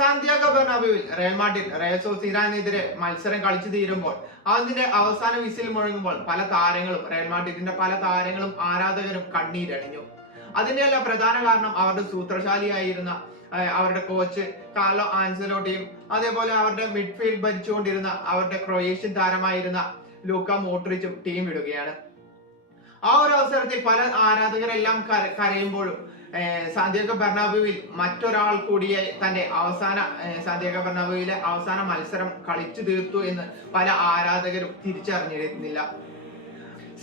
Santiago ബെർണാബ്യൂവിൽ Real Madrid Real സൊസീഡാഡിനെതിരെ മത്സരം കളിച്ചു തീരുമ്പോൾ അതിന്റെ അവസാന വിസിൽ മുഴങ്ങുമ്പോൾ പല താരങ്ങളും റയൽ മാഡ്രിഡിന്റെ പല താരങ്ങളും ആരാധകരും കണ്ണീരണിഞ്ഞു. അതിന്റെ എല്ലാം പ്രധാന കാരണം അവരുടെ സൂത്രശാലിയായിരുന്ന അവരുടെ കോച്ച് കാർലോ ആൻസലോട്ടിയും അതേപോലെ അവരുടെ മിഡ്ഫീൽഡ് ഭരിച്ചുകൊണ്ടിരുന്ന അവരുടെ ക്രൊയേഷ്യൻ താരമായിരുന്ന ലൂക്ക മോഡ്രിച്ചും ടീം വിടുകയാണ്. ആ ഒരു അവസരത്തിൽ പല ആരാധകരെല്ലാം കരയുമ്പോഴും സാന്റിയാഗോ ബെർണാബ്യൂവിൽ മറ്റൊരാൾ കൂടിയെ തന്റെ സാന്റിയാഗോ ബെർണാബ്യൂവിലെ അവസാന മത്സരം കളിച്ചു തീർത്തു എന്ന് പല ആരാധകരും തിരിച്ചറിഞ്ഞിരുന്നില്ല.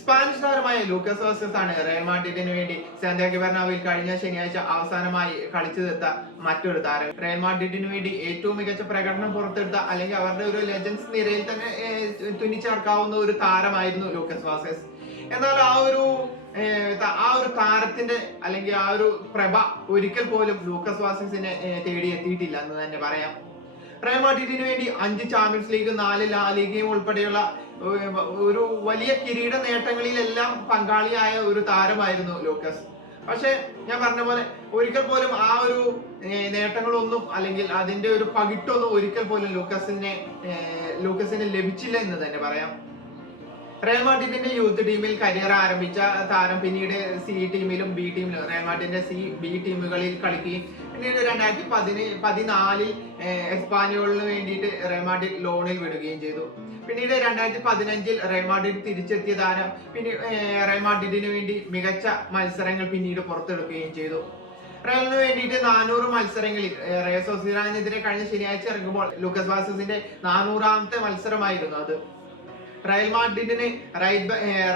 സ്പാനിഷ് താരമായ ലൂക്കസ് വാസ്കസ് ആണ് റയൽ മാഡ്രിഡിന് വേണ്ടി സാന്റിയാഗോ ബെർണാബ്യൂവിൽ കഴിഞ്ഞ ശനിയാഴ്ച അവസാനമായി കളിച്ചു തീർത്ത മറ്റൊരു താരം. റയൽ മാഡ്രിഡിന് വേണ്ടി ഏറ്റവും മികച്ച പ്രകടനം പുറത്തെടുത്ത അല്ലെങ്കിൽ അവരുടെ ഒരു ലെജൻഡ്സ് നിരയിൽ തന്നെ തുന്നിച്ചേർക്കാവുന്ന ഒരു താരമായിരുന്നു ലൂക്കസ് വാസ്കസ്. എന്നാൽ ആ ഒരു താരത്തിന്റെ അല്ലെങ്കിൽ ആ ഒരു പ്രഭ ഒരിക്കൽ പോലും ലൂക്കസ് വാസ്കസിനെ തേടി എത്തിയിട്ടില്ല എന്ന് തന്നെ പറയാം. റയൽ മാഡ്രിഡിന് വേണ്ടി 5 ചാമ്പ്യൻസ് ലീഗ്, 4 ലാ ലീഗയും ഉൾപ്പെടെയുള്ള ഒരു വലിയ കിരീട നേട്ടങ്ങളിലെല്ലാം പങ്കാളിയായ ഒരു താരമായിരുന്നു ലൂക്കസ്. പക്ഷെ ഞാൻ പറഞ്ഞ പോലെ ഒരിക്കൽ പോലും ആ ഒരു നേട്ടങ്ങളൊന്നും അല്ലെങ്കിൽ അതിന്റെ ഒരു പകിട്ടൊന്നും ഒരിക്കൽ പോലും ലൂക്കസിന് ലഭിച്ചില്ല എന്ന് തന്നെ പറയാം. റയൽ മാഡ്രിഡിന്റെ യൂത്ത് ടീമിൽ കരിയർ ആരംഭിച്ച താരം പിന്നീട് സി ടീമിലും ബി ടീമിലും റയൽ മാഡ്രിഡിന്റെ ബി ടീമുകളിൽ കളിക്കുകയും പിന്നീട് 2014 എസ്പാനിയോളിന് വേണ്ടിയിട്ട് റയൽ മാഡ്രിഡ് ലോണിൽ വിടുകയും ചെയ്തു. പിന്നീട് 2015 റയൽ മാഡ്രിഡ് തിരിച്ചെത്തിയ താരം പിന്നെ റയൽ മാഡ്രിഡിന് വേണ്ടി മികച്ച മത്സരങ്ങൾ പിന്നീട് പുറത്തെടുക്കുകയും ചെയ്തു. റയലിന് വേണ്ടിയിട്ട് 400 മത്സരങ്ങളിൽ റയൽ സൊസീഡാഡിനെതിരെ കഴിഞ്ഞ ശനിയാഴ്ച ഇറങ്ങുമ്പോൾ ലൂക്കസ് വാസ്കസിന്റെ 400ാമത്തെ മത്സരമായിരുന്നു അത്. റയൽ മാഡ്രിഡിന്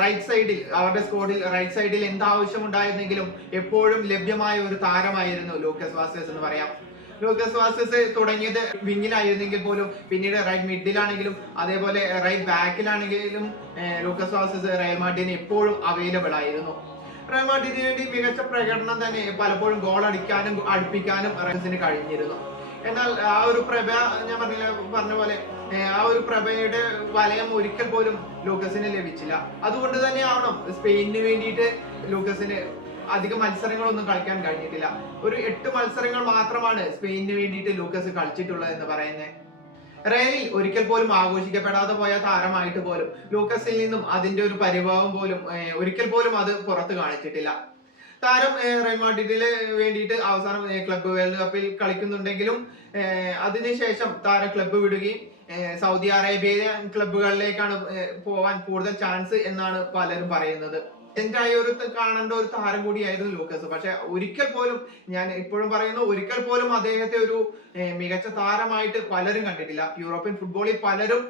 റൈറ്റ് സൈഡിൽ അവരുടെ സ്ക്വാഡിൽ റൈറ്റ് സൈഡിൽ എന്താവശ്യമുണ്ടായിരുന്നെങ്കിലും എപ്പോഴും ലഭ്യമായ ഒരു താരമായിരുന്നു ലൂക്കസ് വാസ്കസ് എന്ന് പറയാം. ലൂക്കസ് വാസ്കസ് തുടങ്ങിയത് വിങ്ങിലായിരുന്നെങ്കിൽ പോലും പിന്നീട് റൈറ്റ് മിഡിലാണെങ്കിലും അതേപോലെ റൈറ്റ് ബാക്കിലാണെങ്കിലും ലൂക്കസ് വാസ്കസ് റയൽ മാഡ്രിഡിന് എപ്പോഴും അവൈലബിൾ ആയിരുന്നു. റയൽ മാഡ്രിഡിന് വേണ്ടി മികച്ച പ്രകടനം തന്നെ പലപ്പോഴും ഗോൾ അടിക്കാനും അടുപ്പിക്കാനും റയൽസിന് കഴിഞ്ഞിരുന്നു. എന്നാൽ ആ ഒരു പ്രഭ ഞാൻ പറഞ്ഞ പോലെ ആ ഒരു പ്രഭയുടെ വലയം ഒരിക്കൽ പോലും ലൂക്കസിന് ലഭിച്ചില്ല. അതുകൊണ്ട് തന്നെ ആവണം സ്പെയിനിന് വേണ്ടിയിട്ട് ലൂക്കസിന് അധികം മത്സരങ്ങളൊന്നും കളിക്കാൻ കഴിഞ്ഞിട്ടില്ല. ഒരു 8 മത്സരങ്ങൾ മാത്രമാണ് സ്പെയിനിന് വേണ്ടിയിട്ട് ലൂക്കസ് കളിച്ചിട്ടുള്ളത് എന്ന് പറയുന്നത്. റയലിൽ ഒരിക്കൽ പോലും ആഘോഷിക്കപ്പെടാതെ പോയ താരമായിട്ട് പോലും ലൂക്കസിൽ നിന്നും അതിന്റെ ഒരു പരിഭവം പോലും ഒരിക്കൽ പോലും അത് പുറത്ത് കാണിച്ചിട്ടില്ല. താരം റയൽ മാഡ്രിഡിന് വേണ്ടിയിട്ട് അവസാനം ക്ലബ്ബ് വേൾഡ് കപ്പിൽ കളിക്കുന്നുണ്ടെങ്കിലും അതിനുശേഷം താരം ക്ലബ്ബ് വിടുകയും സൗദി അറേബ്യ ക്ലബ്ബുകളിലേക്കാണ് പോവാൻ കൂടുതൽ ചാൻസ് എന്നാണ് പലരും പറയുന്നത്. ായ കാണേണ്ട ഒരു താരം കൂടിയായിരുന്നു ലൂക്കസ്. പക്ഷെ ഒരിക്കൽ പോലും ഞാൻ ഇപ്പോഴും പറയുന്നു, ഒരിക്കൽ പോലും അദ്ദേഹത്തെ ഒരു മികച്ച താരമായിട്ട് പലരും കണ്ടിട്ടില്ല. യൂറോപ്യൻ ഫുട്ബോളിൽ പലരും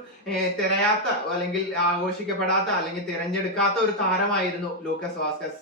തിരയാത്ത അല്ലെങ്കിൽ ആഘോഷിക്കപ്പെടാത്ത അല്ലെങ്കിൽ തിരഞ്ഞെടുക്കാത്ത ഒരു താരമായിരുന്നു ലൂക്കസ് വാസ്കസ്.